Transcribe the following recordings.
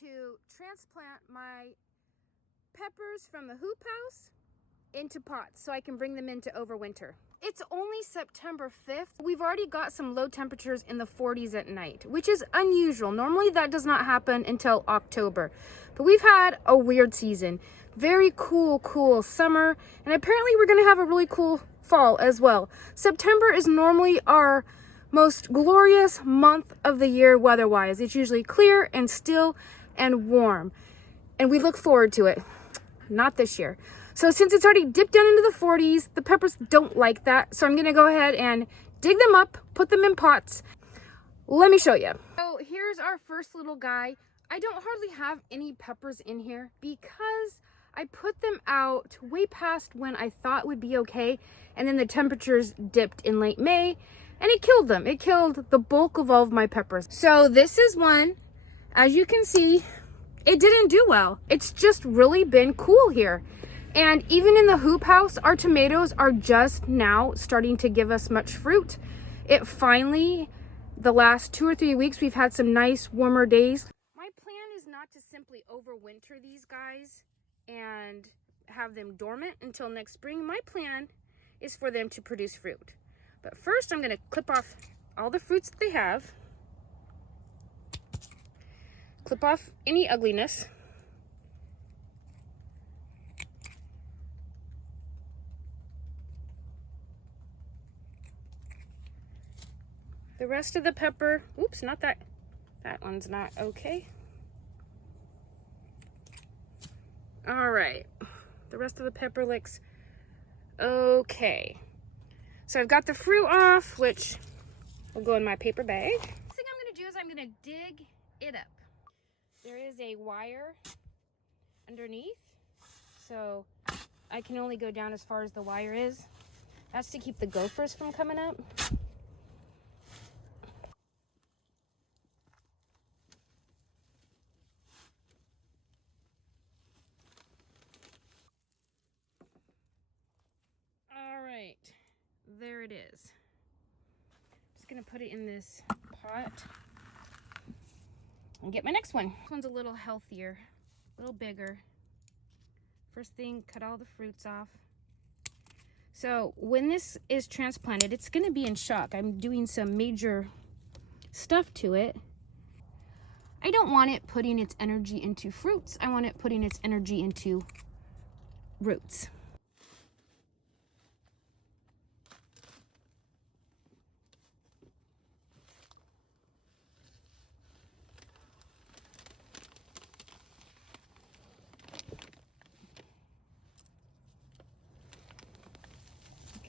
to transplant my peppers from the hoop house into pots so I can bring them in to overwinter. It's only September 5th. We've already got some low temperatures in the 40s at night, which is unusual. Normally that does not happen until October. But we've had a weird season. Very cool summer, and apparently we're gonna have a really cool fall as well. September is normally our most glorious month of the year weather-wise. It's usually clear and still and warm, and we look forward to it. Not this year. So since it's already dipped down into the 40s, the peppers don't like that. So I'm gonna go ahead and dig them up, put them in pots. Let me show you. So here's our first little guy. I don't hardly have any peppers in here because I put them out way past when I thought would be okay. And then the temperatures dipped in late May and it killed them. It killed the bulk of all of my peppers. So this is one, as you can see, it didn't do well. It's just really been cool here. And even in the hoop house, our tomatoes are just now starting to give us much fruit. It finally, the last 2 or 3 weeks, we've had some nice warmer days. My plan is not to simply overwinter these guys and have them dormant until next spring. My plan is for them to produce fruit. But first I'm gonna clip off all the fruits that they have. Clip off any ugliness. The rest of the pepper, oops, not that. That one's not okay. All right, the rest of the pepper looks okay. So I've got the fruit off, which will go in my paper bag. Next thing I'm gonna do is I'm gonna dig it up. There is a wire underneath, so I can only go down as far as the wire is. That's to keep the gophers from coming up. All right, there it is. Just gonna put it in this pot and get my next one. This one's a little healthier, a little bigger. First thing, cut all the fruits off. So when this is transplanted, it's gonna be in shock. I'm doing some major stuff to it. I don't want it putting its energy into fruits. I want it putting its energy into roots.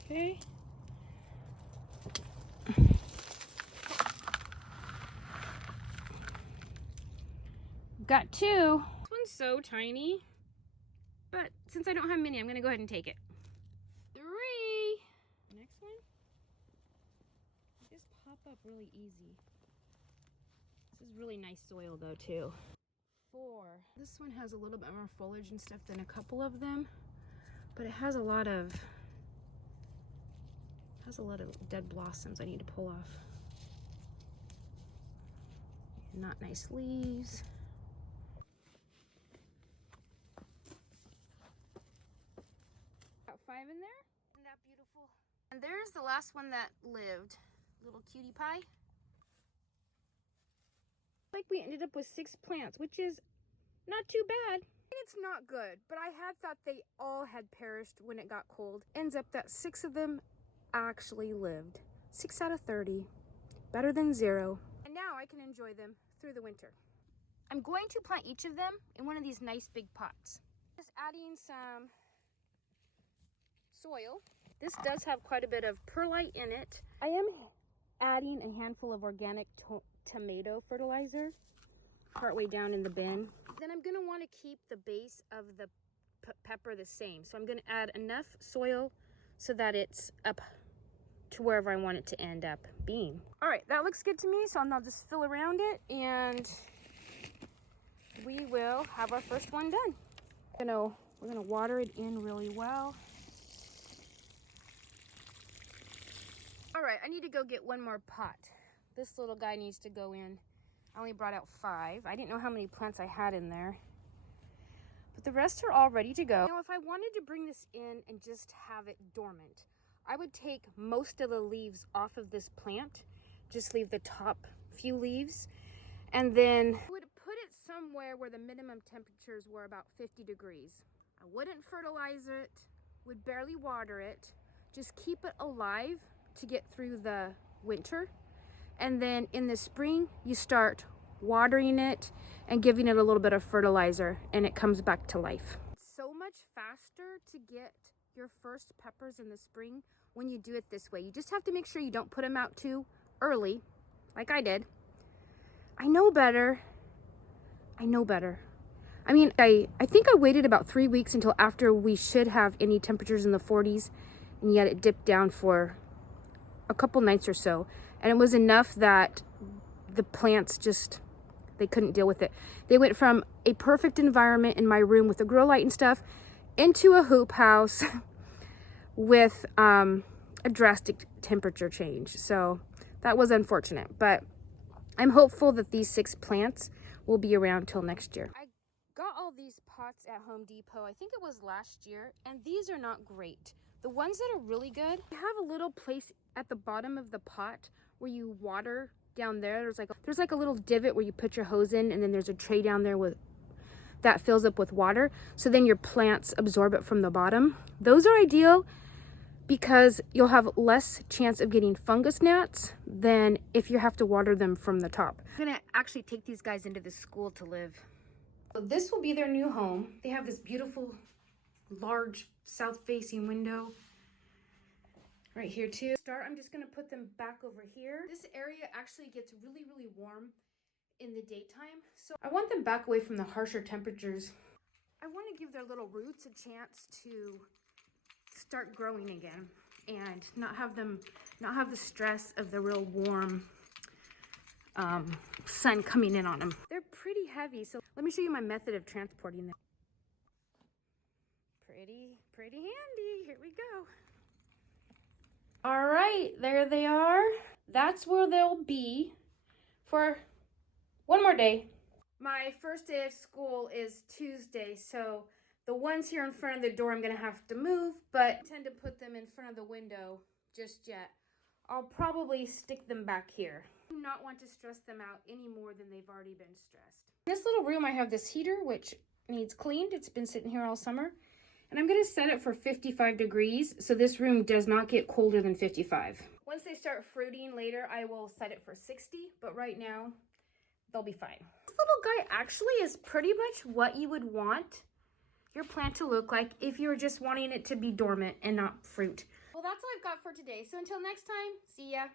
Okay. Got 2. This one's so tiny, but since I don't have many, I'm gonna go ahead and take it. 3. Next one. They just pop up really easy. This is really nice soil though too. 4. This one has a little bit more foliage and stuff than a couple of them, but it has a lot of dead blossoms I need to pull off. Not nice leaves. Got 5 in there. Isn't that beautiful? And there's the last one that lived. Little cutie pie. Like we ended up with 6 plants, which is not too bad. It's not good, but I had thought they all had perished when it got cold. Ends up that 6 of them actually lived. 6 out of 30. Better than 0. And now I can enjoy them through the winter. I'm going to plant each of them in one of these nice big pots. Just adding some soil. This does have quite a bit of perlite in it. I am adding a handful of organic tomato fertilizer partway down in the bin. Then I'm going to want to keep the base of the pepper the same. So I'm going to add enough soil so that it's up to wherever I want it to end up being. All right, that looks good to me, so I'll just fill around it and we will have our first one done. We're gonna water it in really well. All right, I need to go get one more pot. This little guy needs to go in I only brought out 5. I didn't know how many plants I had in there. But the rest are all ready to go. Now, if I wanted to bring this in and just have it dormant, I would take most of the leaves off of this plant, just leave the top few leaves, and then I would put it somewhere where the minimum temperatures were about 50 degrees. I wouldn't fertilize it, would barely water it, just keep it alive to get through the winter. And then in the spring, you start watering it and giving it a little bit of fertilizer, and it comes back to life. It's so much faster to get your first peppers in the spring when you do it this way. You just have to make sure you don't put them out too early, like I did. I know better. I know better. I mean, I think I waited about 3 weeks until after we should have any temperatures in the 40s, and yet it dipped down for a couple nights or so. And it was enough that the plants just, they couldn't deal with it. They went from a perfect environment in my room with a grow light and stuff into a hoop house with a drastic temperature change. So that was unfortunate, but I'm hopeful that these 6 plants will be around till next year. I got all these pots at Home Depot, I think it was last year, and these are not great. The ones that are really good, they have a little place at the bottom of the pot where you water down there. There's like a little divot where you put your hose in, and then there's a tray down there with that fills up with water. So then your plants absorb it from the bottom. Those are ideal because you'll have less chance of getting fungus gnats than if you have to water them from the top. I'm gonna actually take these guys into this school to live. So this will be their new home. They have this beautiful large south-facing window right here too. I'm just gonna put them back over here. This area actually gets really, really warm in the daytime, so I want them back away from the harsher temperatures. I want to give their little roots a chance to start growing again and not have the stress of the real warm sun coming in on them. They're pretty heavy, so let me show you my method of transporting them. Pretty handy. Here we go. All right, there they are. That's where they'll be for one more day. My first day of school is Tuesday, so the ones here in front of the door I'm gonna have to move, but I intend to put them in front of the window just yet. I'll probably stick them back here. I do not want to stress them out any more than they've already been stressed. In this little room I have this heater which needs cleaned. It's been sitting here all summer. And I'm gonna set it for 55 degrees so this room does not get colder than 55. Once they start fruiting later, I will set it for 60, but right now, they'll be fine. This little guy actually is pretty much what you would want your plant to look like if you were just wanting it to be dormant and not fruit. Well, that's all I've got for today. So until next time, see ya.